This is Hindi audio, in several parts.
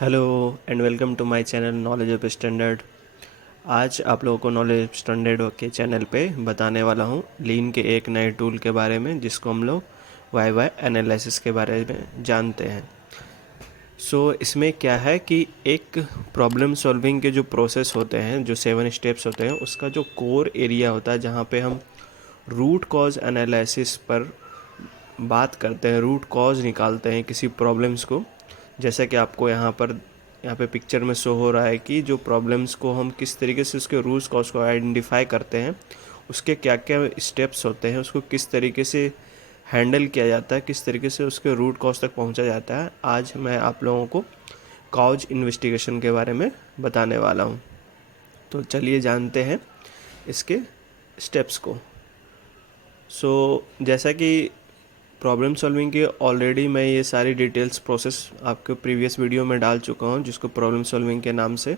Hello and welcome to my channel knowledge of standard. आज आप लोगों को नॉलेज ऑफ स्टैंडर्ड के चैनल पे बताने वाला हूँ लीन के एक नए टूल के बारे में जिसको हम लोग वाई वाई एनालिसिस के बारे में जानते हैं। इसमें क्या है कि एक प्रॉब्लम सॉल्विंग के जो प्रोसेस होते हैं, जो 7 स्टेप्स होते हैं, उसका जो कोर एरिया होता है जहाँ पे हम रूट कॉज एनालिसिस पर बात करते हैं, रूट कॉज निकालते हैं किसी प्रॉब्लम्स को। जैसा कि आपको यहाँ पे पिक्चर में शो हो रहा है कि जो प्रॉब्लम्स को हम किस तरीके से उसके रूट कॉज को आइडेंटिफाई करते हैं, उसके क्या क्या स्टेप्स होते हैं, उसको किस तरीके से हैंडल किया जाता है, किस तरीके से उसके रूट कॉज तक पहुँचा जाता है। आज मैं आप लोगों को कॉज इन्वेस्टिगेशन के बारे में बताने वाला हूँ। तो चलिए जानते हैं इसके स्टेप्स को। जैसा कि प्रॉब्लम सॉल्विंग के ऑलरेडी मैं ये सारी डिटेल्स प्रोसेस आपके प्रीवियस वीडियो में डाल चुका हूँ, जिसको प्रॉब्लम सॉल्विंग के नाम से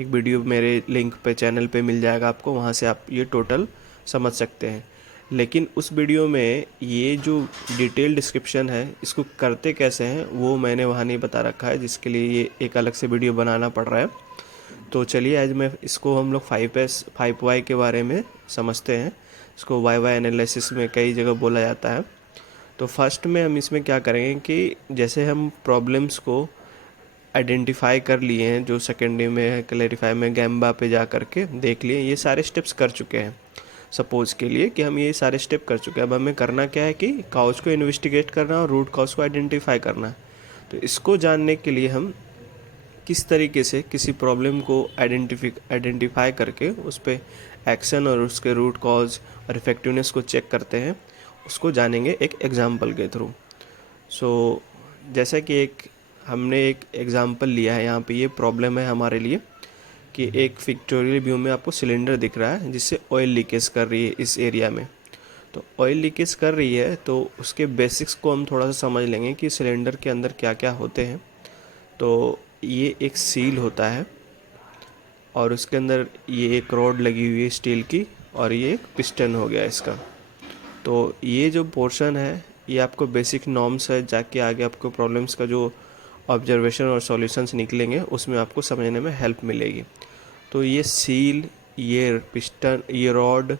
एक वीडियो मेरे लिंक पे चैनल पे मिल जाएगा आपको, वहाँ से आप ये टोटल समझ सकते हैं। लेकिन उस वीडियो में ये जो डिटेल डिस्क्रिप्शन है, इसको करते कैसे हैं वो मैंने वहाँ नहीं बता रखा है, जिसके लिए ये एक अलग से वीडियो बनाना पड़ रहा है। तो चलिए आज मैं इसको हम लोग 5Y के बारे में समझते हैं। इसको वाई वाई एनालिसिस में कई जगह बोला जाता है। तो फर्स्ट में हम इसमें क्या करेंगे कि जैसे हम प्रॉब्लम्स को आइडेंटिफाई कर लिए हैं, जो सेकेंडरी में क्लैरिफाई में गैम्बा पे जा करके देख लिए, ये सारे स्टेप्स कर चुके हैं। सपोज़ के लिए कि हम ये सारे स्टेप कर चुके हैं, अब हमें करना क्या है कि कॉज को इन्वेस्टिगेट करना और रूट कॉज को आइडेंटिफाई करना है। तो इसको जानने के लिए हम किस तरीके से किसी प्रॉब्लम को आइडेंटिफाई करके उस पर एक्शन और उसके रूट कॉज और इफ़ेक्टिवनेस को चेक करते हैं, उसको जानेंगे एक एग्जांपल के थ्रू। जैसा कि हमने एक एग्जांपल लिया है, यहाँ पे ये प्रॉब्लम है हमारे लिए कि एक पिक्टोरियल व्यू में आपको सिलेंडर दिख रहा है जिससे ऑयल लीकेज कर रही है इस एरिया में। तो ऑयल लीकेज कर रही है तो उसके बेसिक्स को हम थोड़ा सा समझ लेंगे कि सिलेंडर के अंदर क्या क्या होते हैं। तो ये एक सील होता है और उसके अंदर ये एक रॉड लगी हुई है स्टील की, और ये एक पिस्टन हो गया इसका। तो ये जो पोर्शन है ये आपको बेसिक नॉर्म्स है, जाके आगे आपको प्रॉब्लम्स का जो ऑब्जर्वेशन और सॉल्यूशंस निकलेंगे उसमें आपको समझने में हेल्प मिलेगी। तो ये सील, ये पिस्टन, ये रॉड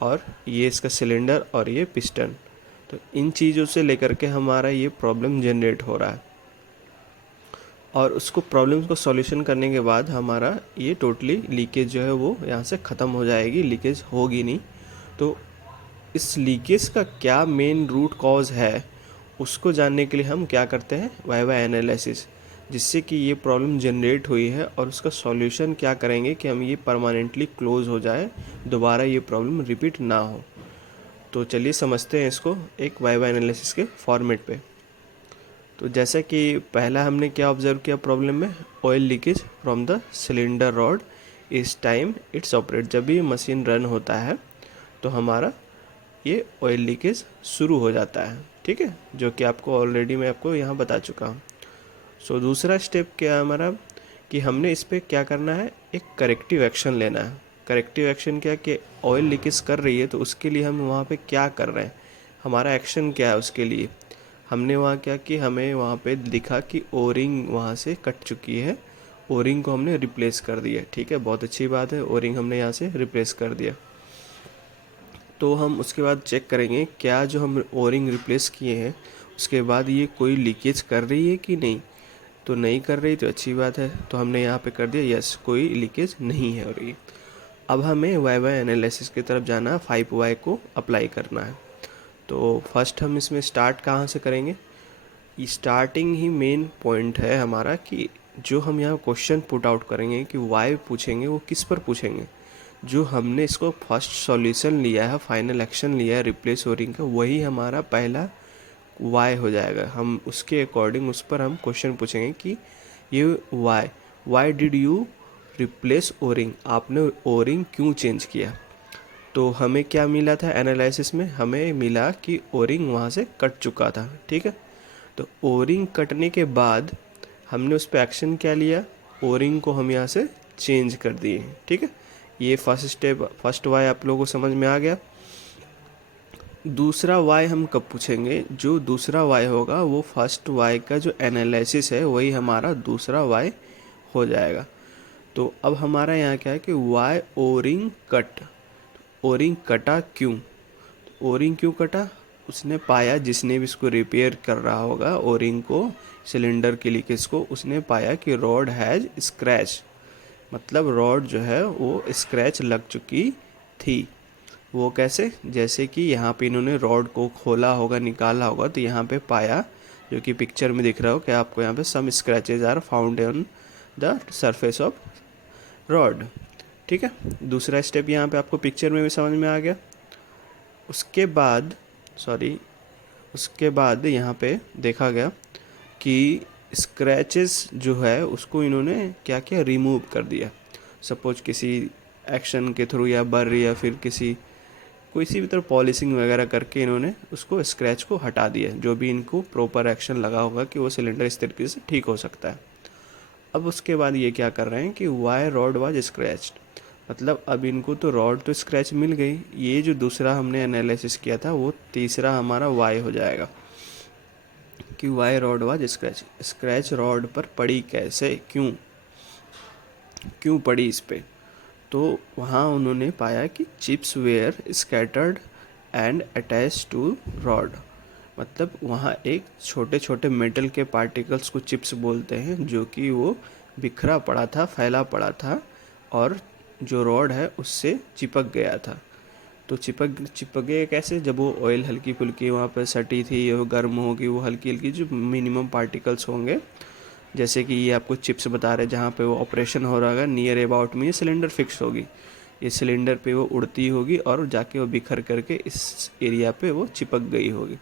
और ये इसका सिलेंडर और ये पिस्टन, तो इन चीज़ों से लेकर के हमारा ये प्रॉब्लम जनरेट हो रहा है। और उसको प्रॉब्लम्स को सॉल्यूशन करने के बाद हमारा ये टोटली लीकेज जो है वो यहाँ से ख़त्म हो जाएगी, लीकेज होगी नहीं। तो इस लीकेज का क्या मेन रूट कॉज है उसको जानने के लिए हम क्या करते हैं, वाई वाई एनालिसिस, जिससे कि ये प्रॉब्लम जनरेट हुई है और उसका सॉल्यूशन क्या करेंगे कि हम ये परमानेंटली क्लोज हो जाए, दोबारा ये प्रॉब्लम रिपीट ना हो। तो चलिए समझते हैं इसको एक वाई वाई एनालिसिस के फॉर्मेट पे। तो जैसा कि पहला हमने क्या ऑब्जर्व किया प्रॉब्लम में, oil leakage from the cylinder rod इस टाइम इट्स ऑपरेट। जब भी मशीन रन होता है तो हमारा ये ऑयल लीकेज शुरू हो जाता है, ठीक है, जो कि आपको ऑलरेडी मैं आपको यहाँ बता चुका हूँ। दूसरा स्टेप क्या है हमारा कि हमने इस पर क्या करना है, एक करेक्टिव एक्शन लेना है। करेक्टिव एक्शन क्या कि ऑयल लीकेज कर रही है तो उसके लिए हम वहाँ पे क्या कर रहे हैं, हमारा एक्शन क्या है उसके लिए। हमने वहाँ क्या कि हमें वहाँ पे दिखा कि ओरिंग वहाँ से कट चुकी है, ओरिंग को हमने रिप्लेस कर दिया, ठीक है, बहुत अच्छी बात है, ओरिंग हमने यहाँ से रिप्लेस कर दिया। तो हम उसके बाद चेक करेंगे क्या जो हम ओरिंग रिप्लेस किए हैं उसके बाद ये कोई लीकेज कर रही है कि नहीं। तो नहीं कर रही तो अच्छी बात है, तो हमने यहाँ पे कर दिया यस, कोई लीकेज नहीं है हो रही। अब हमें वाई वाई एनालिसिस की तरफ जाना है, 5Y को अप्लाई करना है। तो फर्स्ट हम इसमें स्टार्ट कहाँ से करेंगे, स्टार्टिंग ही मेन पॉइंट है हमारा कि जो हम यहाँ क्वेश्चन पुट आउट करेंगे कि वाई पूछेंगे, वो किस पर पूछेंगे। जो हमने इसको फर्स्ट सॉल्यूशन लिया है, फाइनल एक्शन लिया है रिप्लेस ओरिंग का, वही हमारा पहला वाई हो जाएगा। हम उसके अकॉर्डिंग उस पर हम क्वेश्चन पूछेंगे कि ये why did you replace O-ring, आपने ओरिंग क्यों चेंज किया। तो हमें क्या मिला था एनालिसिस में, हमें मिला कि ओरिंग वहाँ से कट चुका था, ठीक है। तो ओरिंग कटने के बाद हमने उस पर एक्शन क्या लिया, ओरिंग को हम यहाँ से चेंज कर दिए, ठीक है। ये फर्स्ट स्टेप, फर्स्ट वाई आप लोगों को समझ में आ गया। दूसरा वाई हम कब पूछेंगे? जो दूसरा वाई होगा वो फर्स्ट वाई का जो एनालिसिस है वही हमारा दूसरा वाई हो जाएगा। तो अब हमारा यहाँ क्या है कि वाई ओरिंग कट। ओरिंग कटा क्यों? ओरिंग क्यों कटा? उसने पाया, जिसने भी इसको रिपेयर कर रहा होगा ओरिंग को, सिलेंडर के लीकेज को, उसने पाया कि रॉड हैज स्क्रैच, मतलब रॉड जो है वो स्क्रैच लग चुकी थी। वो कैसे? जैसे कि यहाँ पे इन्होंने रॉड को खोला होगा, निकाला होगा, तो यहाँ पे पाया, जो कि पिक्चर में दिख रहा हो कि आपको यहाँ पे some scratches are found on the surface of rod. ठीक है, दूसरा स्टेप यहाँ पे आपको पिक्चर में भी समझ में आ गया। उसके बाद सॉरी उसके बाद यहाँ पे देखा गया कि स्क्रैचेस जो है उसको इन्होंने क्या किया, रिमूव कर दिया। सपोज किसी एक्शन के थ्रू या बर या फिर किसी भी तरह पॉलिशिंग वगैरह करके इन्होंने उसको स्क्रैच को हटा दिया, जो भी इनको प्रॉपर एक्शन लगा होगा कि वो सिलेंडर इस तरीके से ठीक हो सकता है। अब उसके बाद ये क्या कर रहे हैं कि वाई रॉड वाज स्क्रैच्ड, मतलब अब इनको तो रॉड तो स्क्रैच मिल गई, ये जो दूसरा हमने एनालिसिस किया था वो तीसरा हमारा वाई हो जाएगा कि why rod was scratch. Scratch rod पर पड़ी कैसे, क्यों क्यों पड़ी इस पे? तो वहाँ उन्होंने पाया कि chips were scattered and attach to rod, मतलब वहाँ एक छोटे छोटे मेटल के पार्टिकल्स को चिप्स बोलते हैं, जो कि वो बिखरा पड़ा था, फैला पड़ा था, और जो रॉड है उससे चिपक गया था। तो चिपक गए कैसे? जब वो ऑयल हल्की फुल्की वहाँ पर सटी थी, वो गर्म होगी, वो हल्की हल्की जो मिनिमम पार्टिकल्स होंगे, जैसे कि ये आपको चिप्स बता रहे जहाँ पे वो ऑपरेशन हो रहा है, नियर अबाउट में ये सिलेंडर फिक्स होगी, ये सिलेंडर पे वो उड़ती होगी और जाके वो बिखर करके इस एरिया पे वो चिपक गई होगी।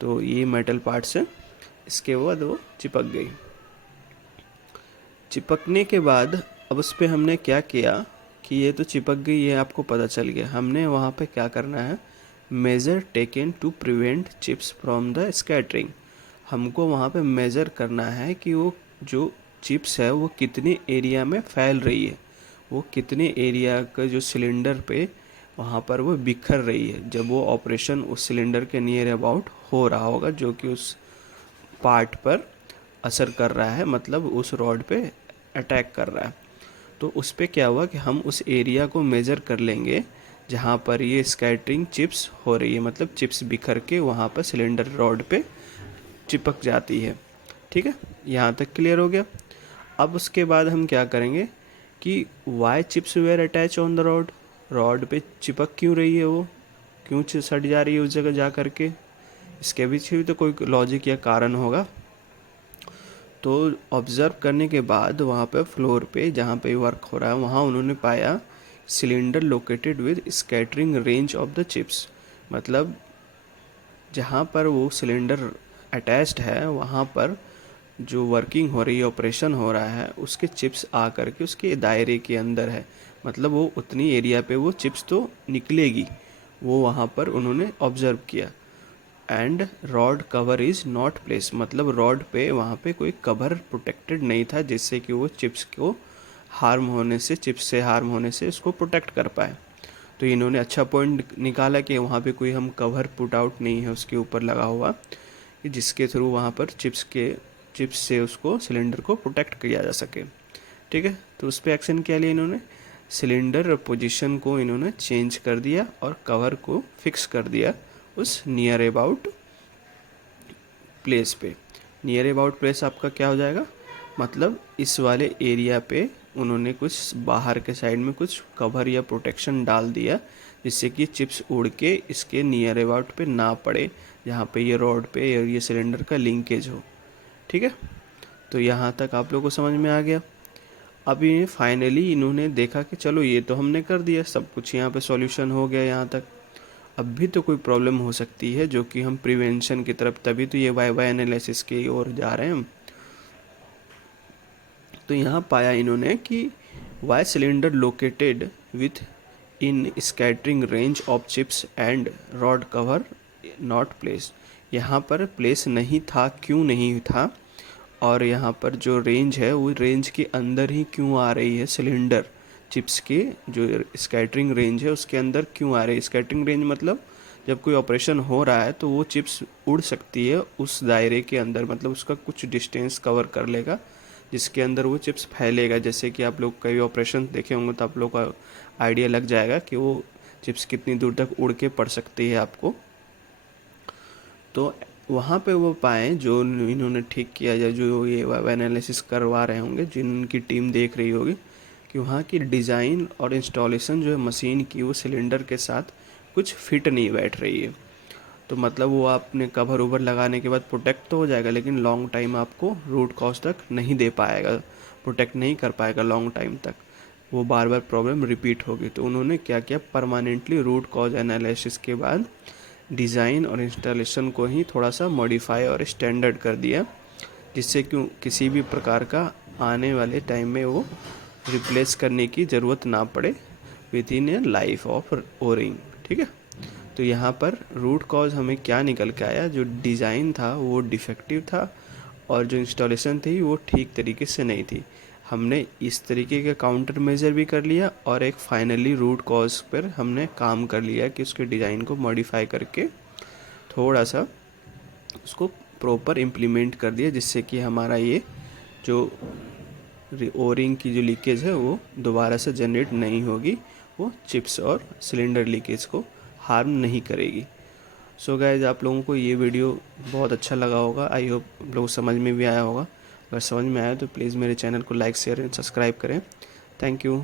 तो ये मेटल पार्ट्स है, इसके बाद वो चिपक गई। चिपकने के बाद अब उस पर हमने क्या किया कि ये तो चिपक गई, ये आपको पता चल गया, हमने वहाँ पे क्या करना है, measure taken to prevent chips from the scattering. हमको वहाँ पे मेज़र करना है कि वो जो चिप्स है वो कितने एरिया में फैल रही है, वो कितने एरिया का जो सिलेंडर पे वहाँ पर वो बिखर रही है, जब वो ऑपरेशन उस सिलेंडर के नियर अबाउट हो रहा होगा, जो कि उस पार्ट पर असर कर रहा है, मतलब उस रॉड पे अटैक कर रहा है। तो उस पे क्या हुआ कि हम उस एरिया को मेज़र कर लेंगे जहाँ पर ये स्कैटरिंग चिप्स हो रही है, मतलब चिप्स बिखर के वहाँ पर सिलेंडर रॉड पे चिपक जाती है। ठीक है, यहाँ तक क्लियर हो गया। अब उसके बाद हम क्या करेंगे कि why chips were attach on the rod, rod पे चिपक क्यों रही है, वो क्यों सट जा रही है उस जगह जा करके, इसके पीछे भी तो कोई लॉजिक या कारण होगा। तो ऑब्ज़र्व करने के बाद वहाँ पे फ्लोर पे जहाँ पे वर्क हो रहा है वहाँ उन्होंने पाया cylinder located with scattering range of the chips, मतलब जहाँ पर वो सिलेंडर अटैच्ड है वहाँ पर जो वर्किंग हो रही है, ऑपरेशन हो रहा है, उसके चिप्स आ कर के उसके दायरे के अंदर है, मतलब वो उतनी एरिया पे वो चिप्स तो निकलेगी, वो वहाँ पर उन्होंने ऑब्ज़र्व किया। And rod cover is not place, मतलब रॉड पे वहाँ पे कोई कवर प्रोटेक्टेड नहीं था जिससे कि वो चिप्स को हार्म होने से, चिप्स से हार्म होने से उसको प्रोटेक्ट कर पाए। तो इन्होंने अच्छा पॉइंट निकाला कि वहाँ पे कोई हम कवर पुट आउट नहीं है उसके ऊपर लगा हुआ, जिसके थ्रू वहाँ पर चिप्स से उसको सिलेंडर को प्रोटेक्ट किया जा सके। ठीक है, तो उस पर एक्शन क्या लिया इन्होंने, सिलेंडर पोजीशन को इन्होंने चेंज कर दिया और कवर को फिक्स कर दिया उस नियर अबाउट प्लेस पे। नियर अबाउट प्लेस आपका क्या हो जाएगा, मतलब इस वाले एरिया पे उन्होंने कुछ बाहर के साइड में कुछ कवर या प्रोटेक्शन डाल दिया जिससे कि चिप्स उड़ के इसके नियर अबाउट पे ना पड़े, जहाँ पे ये रॉड पे और ये सिलेंडर का लिंकेज हो। ठीक है, तो यहाँ तक आप लोगों को समझ में आ गया। अब ये फाइनली इन्होंने देखा कि चलो ये तो हमने कर दिया, सब कुछ यहाँ पे सॉल्यूशन हो गया यहाँ तक, अब भी तो कोई प्रॉब्लम हो सकती है, जो कि हम प्रिवेंशन की तरफ, तभी तो ये वाई वाई एनालिसिस की ओर जा रहे हैं हम। तो यहाँ पाया इन्होंने कि why cylinder located within scattering range of chips and rod cover not place, यहाँ पर प्लेस नहीं था, क्यों नहीं था, और यहाँ पर जो रेंज है वो रेंज के अंदर ही क्यों आ रही है, सिलेंडर चिप्स के जो स्कैटरिंग रेंज है उसके अंदर क्यों आ रही है। स्कैटरिंग रेंज मतलब जब कोई ऑपरेशन हो रहा है तो वो चिप्स उड़ सकती है उस दायरे के अंदर, मतलब उसका कुछ डिस्टेंस कवर कर लेगा जिसके अंदर वो चिप्स फैलेगा। जैसे कि आप लोग कई ऑपरेशन देखे होंगे तो आप लोग का आइडिया लग जाएगा कि वो चिप्स कितनी दूर तक उड़ के पड़ सकती है आपको। तो वहाँ पे वो पाएँ जो इन्होंने ठीक किया, या जो ये वेब एनालिसिस करवा रहे होंगे, जिनकी टीम देख रही होगी, कि वहाँ की डिज़ाइन और इंस्टॉलेशन जो है मशीन की, वो सिलेंडर के साथ कुछ फिट नहीं बैठ रही है। तो मतलब वो आपने कवर ओवर लगाने के बाद प्रोटेक्ट तो हो जाएगा, लेकिन लॉन्ग टाइम आपको रूट कॉज तक नहीं दे पाएगा, प्रोटेक्ट नहीं कर पाएगा लॉन्ग टाइम तक, वो बार बार प्रॉब्लम रिपीट होगी। तो उन्होंने क्या किया, परमानेंटली रूट कॉज एनालिसिस के बाद डिज़ाइन और इंस्टॉलेशन को ही थोड़ा सा मॉडिफाई और स्टैंडर्ड कर दिया, जिससे क्यों किसी भी प्रकार का आने वाले टाइम में वो रिप्लेस करने की ज़रूरत ना पड़े with in A life of O-ring. ठीक है, तो यहाँ पर रूट कॉज हमें क्या निकल के आया, जो डिज़ाइन था वो डिफेक्टिव था और जो इंस्टॉलेशन थी वो ठीक तरीके से नहीं थी। हमने इस तरीके का काउंटर मेजर भी कर लिया और एक फाइनली रूट कॉज पर हमने काम कर लिया कि उसके डिज़ाइन को मॉडिफाई करके थोड़ा सा उसको प्रॉपर इम्प्लीमेंट कर दिया, जिससे कि हमारा ये जो ओरिंग की जो लीकेज है वो दोबारा से जनरेट नहीं होगी, वो चिप्स और सिलेंडर लीकेज को हार्म नहीं करेगी। सो गाइज, आप लोगों को ये वीडियो बहुत अच्छा लगा होगा, आई होप लोग समझ में भी आया होगा। अगर समझ में आया तो प्लीज़ मेरे चैनल को लाइक शेयर एंड सब्सक्राइब करें। Thank you.